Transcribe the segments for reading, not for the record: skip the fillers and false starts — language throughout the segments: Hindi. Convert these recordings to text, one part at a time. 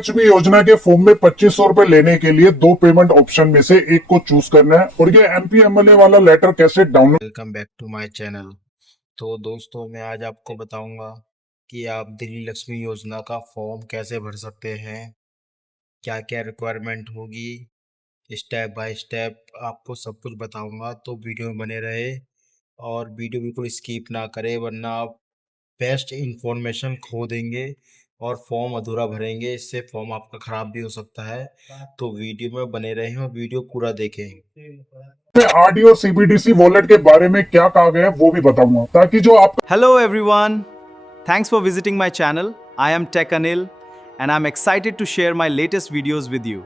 लक्ष्मी योजना के फॉर्म में 2500 रुपए लेने के लिए दो पेमेंट ऑप्शन में से एक को चूज करना है। और ये एमपी एमएलए वाला लेटर कैसे download. Welcome back to my channel. तो दोस्तों, मैं आज आपको बताऊंगा कि आप दिल्ली लक्ष्मी योजना का फॉर्म कैसे भर सकते हैं, क्या क्या रिक्वायरमेंट होगी। स्टेप बाय स्टेप आपको सब कुछ बताऊंगा, तो वीडियो में बने रहे और वीडियो बिल्कुल स्किप ना करें, वरना आप बेस्ट इंफॉर्मेशन खो देंगे और फॉर्म अधूरा भरेंगे। इससे फॉर्म आपका ख़राब भी हो सकता है। तो वीडियो में बने रहें और वीडियो पूरा देखें। आरडी और सीबीडीसी वॉलेट के बारे में क्या कहा गया है वो भी बताऊंगा, ताकि जो आप। Hello everyone. Thanks for visiting my channel. I am Tech Anil and I'm excited to share my latest videos with you.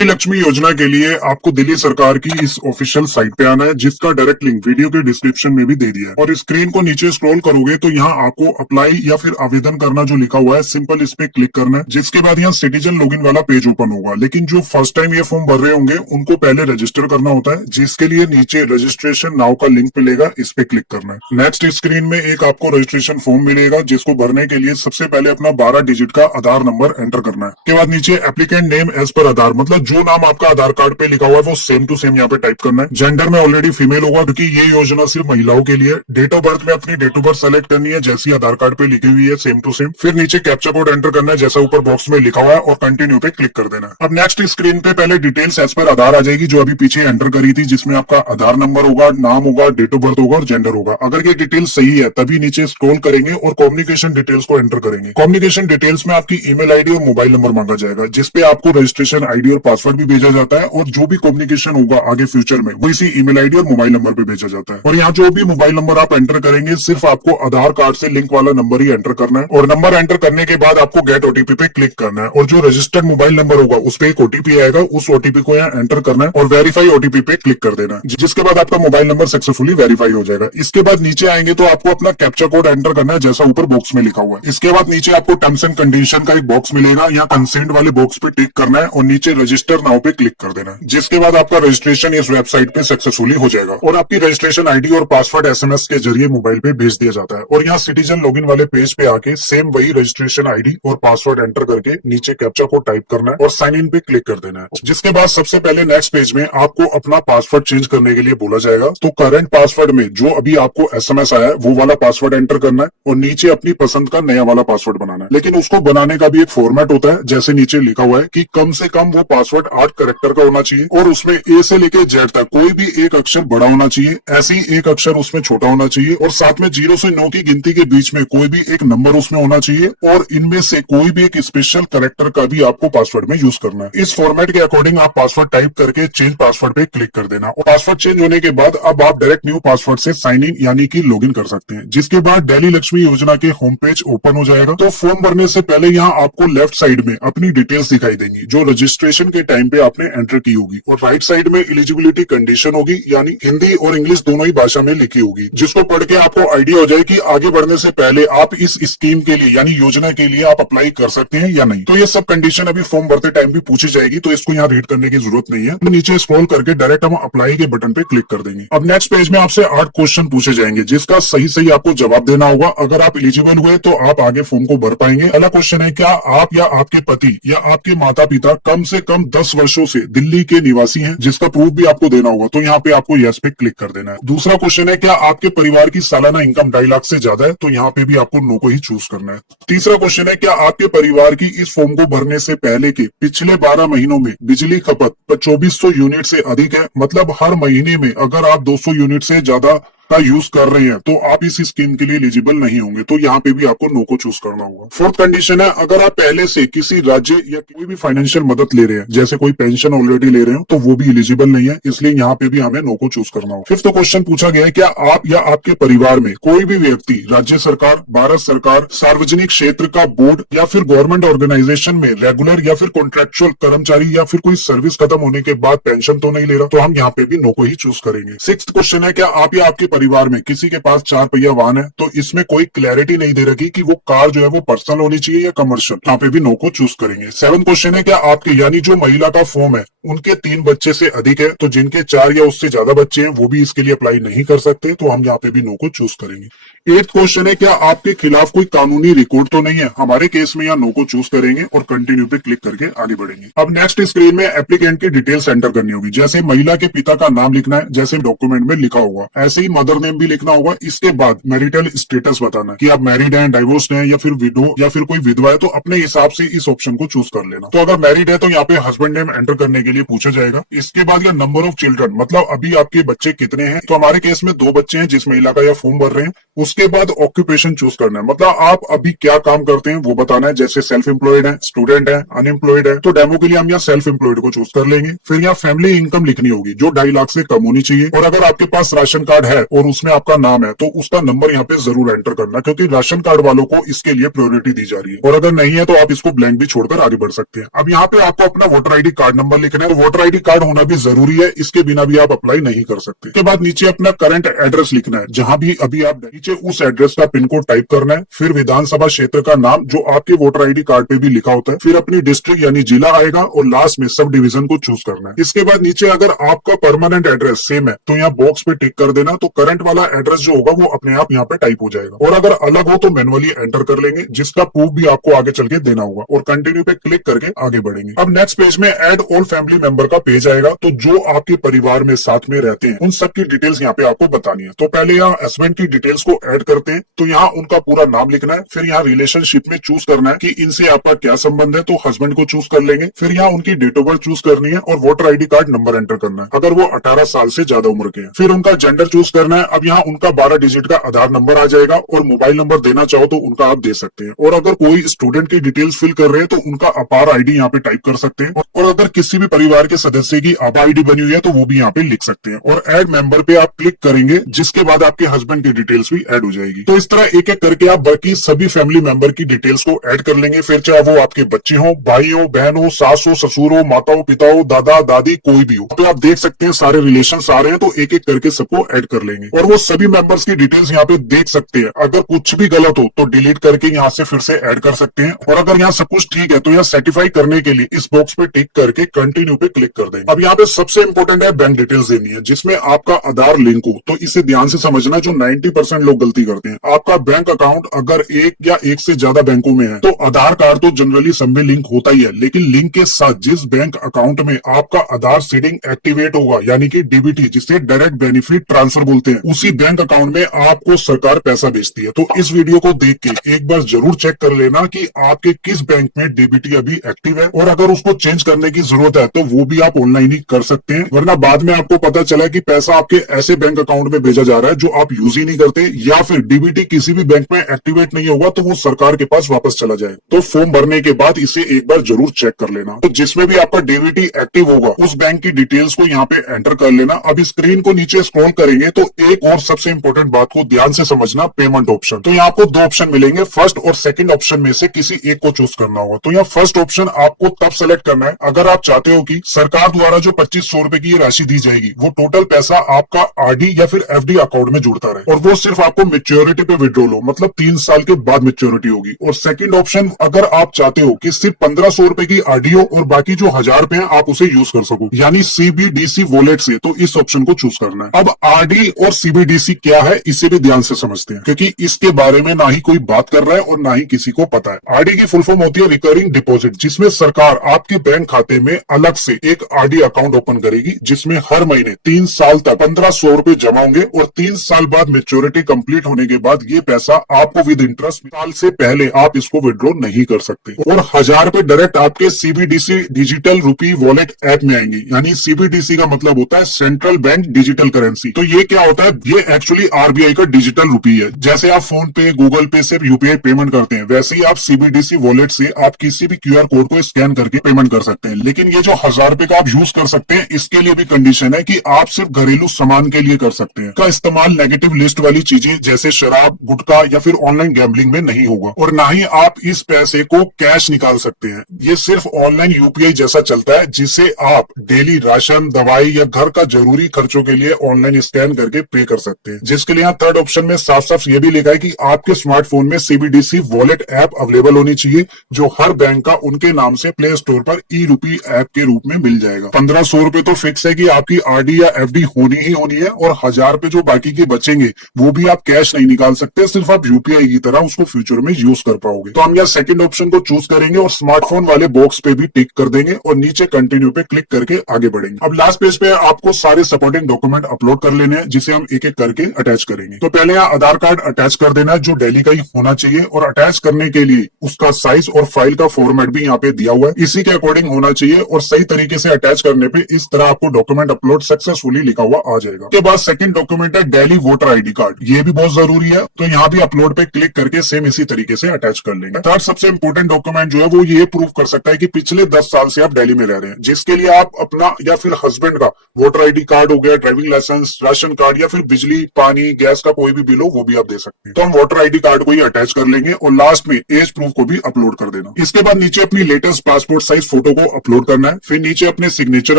Lakshmi योजना के लिए आपको दिल्ली सरकार की इस ऑफिशियल साइट पे आना है, जिसका डायरेक्ट लिंक वीडियो के डिस्क्रिप्शन में भी दे दिया है। और स्क्रीन को नीचे स्क्रॉल करोगे तो यहाँ आपको अप्लाई या फिर आवेदन करना जो लिखा हुआ है, सिंपल इस पे क्लिक करना है। जिसके बाद यहाँ सिटीजन लॉगिन वाला पेज ओपन होगा। लेकिन जो फर्स्ट टाइम ये फॉर्म भर रहे होंगे उनको पहले रजिस्टर करना होता है, जिसके लिए नीचे रजिस्ट्रेशन नाउ का लिंक मिलेगा, इस पे क्लिक करना है। नेक्स्ट स्क्रीन में एक आपको रजिस्ट्रेशन फॉर्म मिलेगा, जिसको भरने के लिए सबसे पहले अपना 12 डिजिट का आधार नंबर एंटर करना है। के बाद नीचे एप्लीकेंट नेम एज पर आधार, मतलब जो नाम आपका आधार कार्ड पे लिखा हुआ है वो सेम टू सेम यहाँ पे टाइप करना है। जेंडर में ऑलरेडी फीमेल होगा, क्योंकि ये योजना सिर्फ महिलाओं के लिए। डेट ऑफ बर्थ में अपनी डेट ऑफ बर्थ सेलेक्ट करनी है, जैसी आधार कार्ड पे लिखी हुई है सेम टू सेम। फिर नीचे कैप्चा कोड एंटर करना है, जैसा ऊपर बॉक्स में लिखा हुआ है, और कंटिन्यू पे क्लिक कर देना है। अब नेक्स्ट स्क्रीन पे पहले डिटेल्स एज पर आधार आ जाएगी, जो अभी पीछे एंटर करी थी, जिसमें आपका आधार नंबर होगा, नाम होगा, डेट ऑफ बर्थ होगा और जेंडर होगा। अगर ये डिटेल सही है तभी नीचे स्क्रॉल करेंगे और कम्युनिकेशन डिटेल्स को एंटर करेंगे। कम्युनिकेशन डिटेल्स में आपकी ईमेल आईडी और मोबाइल नंबर मांगा जाएगा, जिसपे आपको रजिस्ट्रेशन आईडी और पासवर्ड भी भेजा जाता है। और जो भी कम्युनिकेशन होगा आगे फ्यूचर में, वो इसी ईमेल आईडी और मोबाइल नंबर पे भेजा जाता है। और यहाँ जो भी मोबाइल नंबर आप एंटर करेंगे, सिर्फ आपको आधार कार्ड से लिंक वाला नंबर ही एंटर करना है। और नंबर एंटर करने के बाद आपको गेट ओटीपी पे क्लिक करना है। और जो रजिस्टर्ड मोबाइल नंबर होगा उस पर एक ओटीपी आएगा, उस ओटीपी को यहाँ एंटर करना है और वेरीफाई ओटीपी पे क्लिक कर देना है, जिसके बाद आपका मोबाइल नंबर सक्सेसफुली वेरीफाई हो जाएगा। इसके बाद नीचे आएंगे तो आपको अपना कैप्चा कोड एंटर करना है, जैसा ऊपर बॉक्स में लिखा हुआ है। इसके बाद नीचे आपको टर्म्स एंड कंडीशन का एक बॉक्स मिलेगा, यहाँ कंसेंट वाले बॉक्स पे टिक करना है और नीचे रजिस्टर नाउ पे क्लिक कर देना है। जिसके बाद आपका रजिस्ट्रेशन इस वेबसाइट पे सक्सेसफुली हो जाएगा और आपकी रजिस्ट्रेशन आईडी और पासवर्ड एसएमएस के जरिए मोबाइल पे भेज दिया जाता है। और यहाँ सिटीजन लॉगिन वाले पेज पे आके सेम वही रजिस्ट्रेशन आईडी और पासवर्ड एंटर करके नीचे कैप्चा कोड टाइप करना है और साइन इन पे क्लिक कर देना है। जिसके बाद सबसे पहले नेक्स्ट पेज में आपको अपना पासवर्ड चेंज करने के लिए बोला जाएगा। तो करंट पासवर्ड में जो अभी आपको एसएमएस आया है वो वाला पासवर्ड एंटर करना है और नीचे अपनी पसंद का नया वाला पासवर्ड बनाना है। लेकिन उसको बनाने का भी एक फॉर्मेट होता है, जैसे नीचे लिखा हुआ है कि कम से कम वो पासवर्ड 8 कैरेक्टर का होना चाहिए और उसमें ए से लेके जेड तक कोई भी एक अक्षर बड़ा होना चाहिए, ऐसे ही एक अक्षर उसमें छोटा होना चाहिए और साथ में 0 से 9 की गिनती के बीच में कोई भी एक नंबर उसमें होना चाहिए और इनमें से कोई भी एक स्पेशल कैरेक्टर का भी आपको पासवर्ड में यूज करना है। इस फॉर्मेट के अकॉर्डिंग आप पासवर्ड टाइप करके चेंज पासवर्ड पे क्लिक कर देना और पासवर्ड चेंज होने के बाद अब आप डायरेक्ट न्यू पासवर्ड से साइन इन यानी कि लॉगिन कर सकते हैं। जिसके बाद दिल्ली लक्ष्मी योजना के होम पेज ओपन हो जाएगा। तो फॉर्म भरने से पहले यहाँ आपको लेफ्ट साइड में अपनी डिटेल्स दिखाई देंगी, जो रजिस्ट्रेशन के टाइम पे आपने एंटर की होगी, और राइट साइड में एलिजिबिलिटी कंडीशन होगी, यानी हिंदी और इंग्लिश दोनों ही भाषा में लिखी होगी, जिसको पढ़ के आपको आइडिया हो जाए कि आगे बढ़ने से पहले आप इस स्कीम के लिए यानी योजना के लिए आप अप्लाई कर सकते हैं या नहीं। तो ये सब कंडीशन अभी फॉर्म भरते टाइम भी पूछी जाएगी, तो इसको यहाँ रीड करने की जरूरत नहीं है। तो नीचे स्क्रॉल करके डायरेक्ट हम अप्लाई के बटन पे क्लिक कर देंगे। अब नेक्स्ट पेज में आपसे 8 क्वेश्चन पूछे जाएंगे, जिसका सही सही आपको जवाब देना होगा। अगर आप एलिजिबल हुए तो आप आगे फॉर्म को भर पाएंगे। पहला क्वेश्चन है, क्या आप या आपके पति या आपके माता पिता कम से कम 10 वर्षों से दिल्ली के निवासी हैं, जिसका प्रूफ भी आपको देना होगा। तो यहाँ पे आपको यस पे क्लिक कर देना है। दूसरा क्वेश्चन है, क्या आपके परिवार की सालाना इनकम 2.5 लाख से ज्यादा है, तो यहाँ पे भी आपको नो को ही चूज करना है। तीसरा क्वेश्चन है, क्या आपके परिवार की इस फॉर्म को भरने से पहले के पिछले 12 महीनों में बिजली खपत 2400 यूनिट से अधिक है, मतलब हर महीने में अगर आप 200 यूनिट से ज्यादा का यूज कर रहे हैं तो आप इस स्कीम के लिए एलिजिबल नहीं होंगे। तो यहाँ पे भी आपको नो को चूज करना होगा। फोर्थ कंडीशन है, अगर आप पहले से किसी राज्य या कोई भी फाइनेंशियल मदद ले रहे हैं, जैसे कोई पेंशन ऑलरेडी ले रहे हो, तो वो भी एलिजिबल नहीं है, इसलिए यहाँ पे भी हमें नो को चूज करना होगा। फिफ्थ क्वेश्चन पूछा गया है, क्या आप या आपके परिवार में कोई भी व्यक्ति राज्य सरकार, भारत सरकार, सार्वजनिक क्षेत्र का बोर्ड या फिर गवर्नमेंट ऑर्गेनाइजेशन में रेगुलर या फिर कॉन्ट्रेक्चुअल कर्मचारी या फिर कोई सर्विस खत्म होने के बाद पेंशन तो नहीं ले रहा, तो हम यहाँ पे भी नो को ही चूज करेंगे। सिक्स्थ क्वेश्चन है, क्या आप या आपके परिवार में किसी के पास 4 पहिया वाहन है, तो इसमें कोई क्लैरिटी नहीं दे रखी कि वो कार जो है वो पर्सनल होनी चाहिए या कमर्शियल, यहाँ पे भी नो को चूज करेंगे। सेवंथ क्वेश्चन है, क्या आपके यानी जो महिला का फॉर्म है उनके 3 बच्चे से अधिक है, तो जिनके 4 या उससे ज्यादा बच्चे हैं वो भी इसके लिए अप्लाई नहीं कर सकते, तो हम यहाँ पे भी नो को चूज करेंगे। 8th क्वेश्चन है, क्या आपके खिलाफ कोई कानूनी रिकॉर्ड तो नहीं है? हमारे केस में यहाँ नो को चूज करेंगे और कंटिन्यू पे क्लिक करके आगे बढ़ेंगे। अब नेक्स्ट स्क्रीन में एप्लीकेंट की डिटेल्स एंटर करनी होगी, जैसे महिला के पिता का नाम लिखना है, जैसे डॉक्यूमेंट में लिखा होगा, ऐसे ही मदर नेम भी लिखना होगा। इसके बाद मैरिटल स्टेटस बताना कि आप मैरिड हैं, डाइवोर्स्ड हैं, या फिर विडो या फिर कोई विधवा है, तो अपने हिसाब से इस ऑप्शन को चूज कर लेना। तो अगर मैरिड है तो यहाँ पे हस्बैंड नेम एंटर करने के लिए पूछा जाएगा। इसके बाद या नंबर ऑफ चिल्ड्रन, मतलब अभी आपके बच्चे कितने हैं, तो हमारे केस में 2 बच्चे हैं जिस महिला का यह फॉर्म भर रहे हैं। उसके बाद ऑक्यूपेशन चूज करना है, मतलब आप अभी क्या काम करते हैं वो बताना है, जैसे सेल्फ एम्प्लॉयड है, स्टूडेंट है, अनएम्प्लॉयड है। तो डेमो के लिए हम यहाँ सेल्फ एम्प्लॉयड को चूज कर लेंगे। फिर यहाँ फैमिली इनकम लिखनी होगी जो 2.5 लाख से कम होनी चाहिए, और अगर आपके पास राशन कार्ड है और उसमें आपका नाम है तो उसका नंबर यहाँ पे जरूर एंटर करना, क्योंकि राशन कार्ड वालों को इसके लिए प्रायोरिटी दी जा रही है। और अगर नहीं है तो आप इसको ब्लैंक भी छोड़कर आगे बढ़ सकते हैं। अब यहाँ पे आपको अपना वोटर आईडी कार्ड नंबर लिखना है, तो वोटर आईडी कार्ड होना भी जरूरी है, इसके बिना भी आप अप्लाई नहीं कर सकते। इसके बाद नीचे अपना करंट एड्रेस लिखना है, जहां भी अभी आप नीचे उस एड्रेस का पिन कोड टाइप करना है। फिर विधानसभा क्षेत्र का नाम जो आपके वोटर आईडी कार्ड पे भी लिखा होता है, फिर अपनी डिस्ट्रिक्ट यानी जिला आएगा, और लास्ट में सब डिवीजन को चूज करना है। इसके बाद नीचे अगर आपका परमानेंट एड्रेस सेम है तो यहाँ बॉक्स पे टिक कर देना, तो करंट वाला एड्रेस जो होगा वो अपने आप यहाँ पे टाइप हो जाएगा। और अगर अलग हो तो मैनुअली एंटर कर लेंगे, जिसका प्रूफ भी आपको आगे चल के देना होगा, और कंटिन्यू पे क्लिक करके आगे बढ़ेंगे। अब नेक्स्ट पेज में एड ऑल फैमिली मेंबर का पेज आएगा, तो जो आपके परिवार में साथ में रहते हैं उन सब की डिटेल्स यहाँ पे आपको बतानी है। तो पहले यहाँ हस्बैंड की डिटेल्स को ऐड करते हैं, तो यहाँ उनका पूरा नाम लिखना है। फिर यहाँ रिलेशनशिप में चूज करना है कि इनसे आपका क्या संबंध है, तो हस्बैंड को चूज कर लेंगे। फिर यहाँ उनकी डेट ऑफ बर्थ चूज करनी है और voter ID card number enter करना है, अगर वो 18 साल से ज्यादा उम्र के हैं। फिर उनका जेंडर चूज करना है। अब यहाँ उनका 12 डिजिट का आधार नंबर आ जाएगा, और मोबाइल नंबर देना चाहो तो उनका आप दे सकते हैं। और अगर कोई स्टूडेंट की डिटेल्स फिल कर रहे हैं तो उनका अपार आईडी यहाँ पे टाइप कर सकते हैं, और अगर किसी भी परिवार के सदस्य की आबा आईडी बनी हुई है तो वो भी यहाँ पे लिख सकते हैं। और ऐड मेंबर पे आप क्लिक करेंगे, जिसके बाद आपके हस्बैंड की डिटेल्स भी ऐड हो जाएगी। तो इस तरह एक एक करके आप बाकी सभी फैमिली मेंबर की डिटेल्स को ऐड कर लेंगे। फिर चाहे वो आपके बच्चे हो, भाई हो, बहन हो, सास हो, ससुर हो, माता हो, पिता हो, दादा दादी, कोई भी हो। तो आप देख सकते हैं सारे रिलेशन आ रहे हैं, तो एक एक करके सबको ऐड कर लेंगे। और वो सभी मेंबर्स की डिटेल्स यहाँ पे देख सकते हैं। अगर कुछ भी गलत हो तो डिलीट करके यहाँ से फिर से ऐड कर सकते हैं। और अगर यहाँ सब कुछ ठीक है तो यहाँ सर्टिफाई करने के लिए इस बॉक्स पे टिक करके कंटिन्यू पे क्लिक कर देंगे। अब यहाँ पे सबसे इंपॉर्टेंट है बैंक डिटेल्स देनी है, जिसमें आपका आधार लिंक हो। तो इसे ध्यान से समझना, जो 90% लोग गलती करते हैं। आपका बैंक अकाउंट अगर एक या एक से ज्यादा बैंकों में है तो आधार कार्ड तो जनरली सब में लिंक होता ही है, लेकिन लिंक के साथ जिस बैंक अकाउंट में आपका आधार सीडिंग एक्टिवेट होगा, यानी कि डीबीटी, जिसे डायरेक्ट बेनिफिट ट्रांसफर बोलते हैं, उसी बैंक अकाउंट में आपको सरकार पैसा भेजती है। तो इस वीडियो को देख के एक बार जरूर चेक कर लेना कि आपके किस बैंक में डीबीटी अभी एक्टिव है, और अगर उसको चेंज करने की जरूरत है तो वो भी आप ऑनलाइन ही कर सकते हैं। वरना बाद में आपको पता चला कि पैसा आपके ऐसे बैंक अकाउंट में भेजा जा रहा है जो आप यूज ही नहीं करते, या फिर डीबीटी किसी भी बैंक में एक्टिवेट नहीं होगा तो वो सरकार के पास वापस चला जाए। तो फॉर्म भरने के बाद इसे एक बार जरूर चेक कर लेना। तो जिसमें भी आपका डीबीटी एक्टिव होगा उस बैंक की डिटेल्स को यहाँ पे एंटर कर लेना। अब स्क्रीन को नीचे स्क्रॉल करेंगे तो एक और सबसे इंपॉर्टेंट बात को ध्यान से समझना, पेमेंट ऑप्शन। तो यहाँ आपको 2 ऑप्शन मिलेंगे, फर्स्ट और सेकंड ऑप्शन में से किसी एक को चूज करना होगा। तो यहाँ फर्स्ट ऑप्शन आपको तब सेलेक्ट करना है अगर आप चाहते हो कि सरकार द्वारा जो 2500 रुपए की ये राशि दी जाएगी वो टोटल पैसा आपका आरडी या फिर एफडी अकाउंट में जुड़ता रहे, और वो सिर्फ आपको मेच्योरिटी पे विड्रॉल हो, मतलब 3 साल के बाद मेच्योरिटी होगी। और सेकंड ऑप्शन, अगर आप चाहते हो कि सिर्फ 1500 रुपए की आरडी हो और बाकी जो 1000 रुपए हैं आप उसे यूज कर सको, यानी सीबीडीसी वॉलेट से, तो इस ऑप्शन को चूज करना है। अब आरडी और सीबीडीसी क्या है इसे भी ध्यान से समझते हैं, क्योंकि इसके बारे में ना ही कोई बात कर रहा है और ना ही किसी को पता है। आरडी की फुल फॉर्म होती है रिकरिंग डिपॉजिट, जिसमें सरकार आपके बैंक खाते में अलग से एक आरडी अकाउंट ओपन करेगी, जिसमें हर महीने 3 साल तक 1500 रुपए जमा होंगे, और 3 साल बाद मेच्योरिटी कंप्लीट होने के बाद ये पैसा आपको विद इंटरेस्ट, साल से पहले आप इसको विड्रॉ नहीं कर सकते। और 1000 रुपए डायरेक्ट आपके सीबीडीसी डिजिटल रूपी वॉलेट ऐप में आएंगे, यानी सीबीडीसी का मतलब होता है सेंट्रल बैंक डिजिटल करेंसी। तो ये क्या होता है, ये एक्चुअली आरबीआई का डिजिटल रूपी है। जैसे आप फोन पे, गूगल पे से यूपीआई पेमेंट करते हैं, वैसे ही आप सीबीडीसी वॉलेट से आप किसी भी क्यूआर कोड को स्कैन करके पेमेंट कर सकते हैं। लेकिन ये जो 1000 रुपए का आप यूज कर सकते हैं, इसके लिए भी कंडीशन है कि आप सिर्फ घरेलू सामान के लिए कर सकते हैं। का इस्तेमाल नेगेटिव लिस्ट वाली चीजें जैसे शराब, गुटखा या फिर ऑनलाइन गैम्बलिंग में नहीं होगा, और ना ही आप इस पैसे को कैश निकाल सकते हैं। ये सिर्फ ऑनलाइन यूपीआई जैसा चलता है, जिसे आप डेली राशन, दवाई या घर का जरूरी खर्चों के लिए ऑनलाइन स्कैन करके पे कर सकते हैं। जिसके लिए यहाँ थर्ड ऑप्शन में साफ साफ ये भी लिखा है कि आपके स्मार्टफोन में सीबीडीसी वॉलेट ऐप अवेलेबल होनी चाहिए, जो हर बैंक का उनके नाम से प्ले स्टोर पर ई रूपी ऐप के रूप में मिल जाएगा। 1500 रुपए तो फिक्स है कि आपकी आरडी या एफडी होनी ही होनी है, और 1000 रुपए जो बाकी के बचेंगे वो भी आप कैश नहीं निकाल सकते, सिर्फ आप यूपीआई की तरह उसको फ्यूचर में यूज कर पाओगे। तो हम यहाँ सेकंड ऑप्शन को चूज करेंगे और स्मार्टफोन वाले बॉक्स पे भी टिक कर देंगे और नीचे कंटिन्यू पे क्लिक करके आगे बढ़ेंगे। अब लास्ट पेज पे आपको सारे सपोर्टिंग डॉक्यूमेंट अपलोड कर लेने हैं, जिसे हम एक एक करके अटैच करेंगे। तो पहले यहाँ आधार कार्ड अटैच कर देना है, जो दिल्ली का ही होना चाहिए, और अटैच करने के लिए उसका साइज और फाइल का फॉर्मेट भी यहाँ पे दिया हुआ है, इसी के अकॉर्डिंग होना चाहिए। और सही तरीके से अटैच करने पे इस तरह आपको डॉक्यूमेंट अपलोड सक्सेसफुली लिखा हुआ आ जाएगा। उसके बाद सेकंड डॉक्यूमेंट है दिल्ली वोटर आईडी कार्ड, ये भी बहुत जरूरी है, तो यहाँ भी अपलोड पे क्लिक करके सेम इसी तरीके से अटैच कर लेंगे। थर्ड सबसे इंपॉर्टेंट डॉक्यूमेंट जो है वो ये प्रूव कर सकता है कि पिछले 10 साल से आप दिल्ली में रह रहे हैं, जिसके लिए आप अपना या फिर हस्बैंड का वोटर आईडी कार्ड हो गया, ड्राइविंग लाइसेंस, राशन कार्ड या फिर बिजली पानी गैस का कोई भी बिल हो वो भी आप दे सकते हैं। तो हम वोटर आईडी कार्ड को ही अटैच कर लेंगे और लास्ट में एज प्रूफ को भी अपलोड कर देना। इसके बाद नीचे अपनी लेटेस्ट पासपोर्ट साइज फोटो को अपलोड करना है, फिर नीचे अपने सिग्नेचर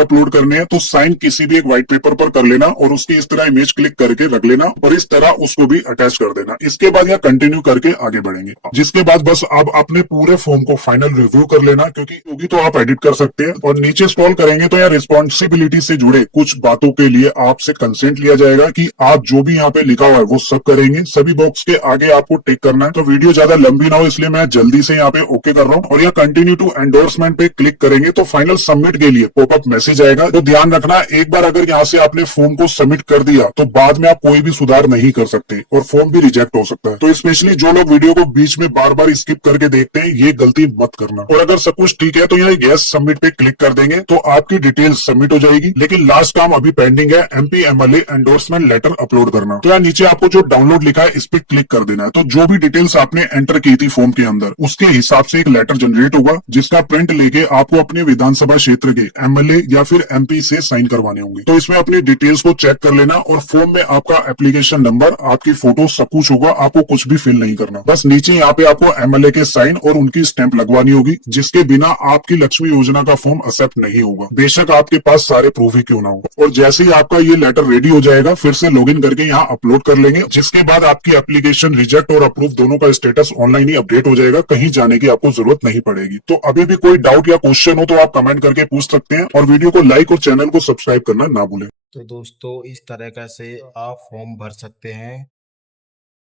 अपलोड करने हैं, तो साइन किसी भी एक व्हाइट पेपर पर कर लेना और उसकी इस तरह इमेज क्लिक करके रख लेना और इस तरह उसको भी अटैच कर देना। इसके बाद यहाँ कंटिन्यू करके आगे बढ़ेंगे, जिसके बाद बस अब अपने पूरे फॉर्म को फाइनल रिव्यू कर लेना, क्योंकि होगी तो आप एडिट कर सकते हैं। और नीचे स्क्रॉल करेंगे तो यहाँ रिस्पॉन्सिबिलिटी से जुड़े कुछ बातों के लिए आपसे कंसेंट लिया जाएगा कि आप जो भी यहाँ पे लिखा हुआ है वो सब करेंगे। सभी बॉक्स के आगे आपको टिक करना है। तो वीडियो ज्यादा लंबी ना हो इसलिए मैं जल्दी से यहाँ पे ओके कर रहा हूँ, और यहाँ कंटिन्यू टू एंडोर्समेंट पे क्लिक करेंगे तो फाइनल सबमिट के लिए पॉपअप मैसेज आएगा। तो ध्यान रखना, एक बार अगर यहाँ से आपने फॉर्म को सबमिट कर दिया तो बाद में आप कोई भी सुधार नहीं कर सकते और फॉर्म भी रिजेक्ट हो सकता है। तो स्पेशली जो लोग वीडियो को बीच में बार बार स्किप करके देखते हैं, ये गलती मत करना। और अगर सब कुछ ठीक है तो यहाँ यस सबमिट पे क्लिक कर देंगे तो आपकी डिटेल सबमिट हो जाएगी। लेकिन लास्ट काम अभी पेंडिंग है, MP MLA endorsement letter upload करना। तो यहाँ नीचे आपको जो डाउनलोड लिखा है इस पे क्लिक कर देना है। तो जो भी डिटेल्स आपने एंटर की थी फॉर्म के अंदर उसके हिसाब से एक लेटर जनरेट होगा, जिसका प्रिंट लेके आपको अपने विधानसभा क्षेत्र के एमएलए या फिर एमपी से साइन करवाने होंगे। तो इसमें अपनी डिटेल्स को चेक कर लेना और फॉर्म में आपका एप्लीकेशन नंबर, आपकी फोटो सब कुछ होगा, आपको कुछ भी फिल नहीं करना। बस नीचे यहाँ पे आपको एमएलए के साइन और उनकी स्टैंप लगवानी होगी, जिसके बिना आपकी लक्ष्मी योजना का फॉर्म एक्सेप्ट नहीं होगा, बेशक आपके पास सारे प्रूफ ही क्यों ना हो। और जैसे ही आपका ये लेटर रेडी हो जाएगा फिर से लॉगिन करके यहाँ अपलोड कर लेंगे, जिसके बाद आपकी एप्लीकेशन रिजेक्ट और अप्रूव दोनों का स्टेटस ऑनलाइन ही अपडेट हो जाएगा, कहीं जाने की आपको जरूरत नहीं पड़ेगी। तो अभी भी कोई डाउट या क्वेश्चन हो तो आप कमेंट करके पूछ सकते हैं, और वीडियो को लाइक और चैनल को सब्सक्राइब करना ना भूलें। तो दोस्तों इस तरह से आप फॉर्म भर सकते हैं।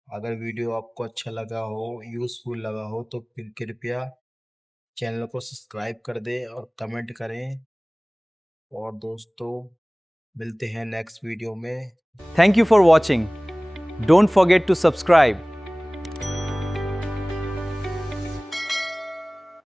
अगर वीडियो आपको अच्छा लगा हो, यूज़फुल लगा हो तो फिर कृपया चैनल को सब्सक्राइब कर दें और कमेंट करें। और दोस्तों मिलते हैं नेक्स्ट वीडियो में। Thank you for watching. Don't forget to subscribe.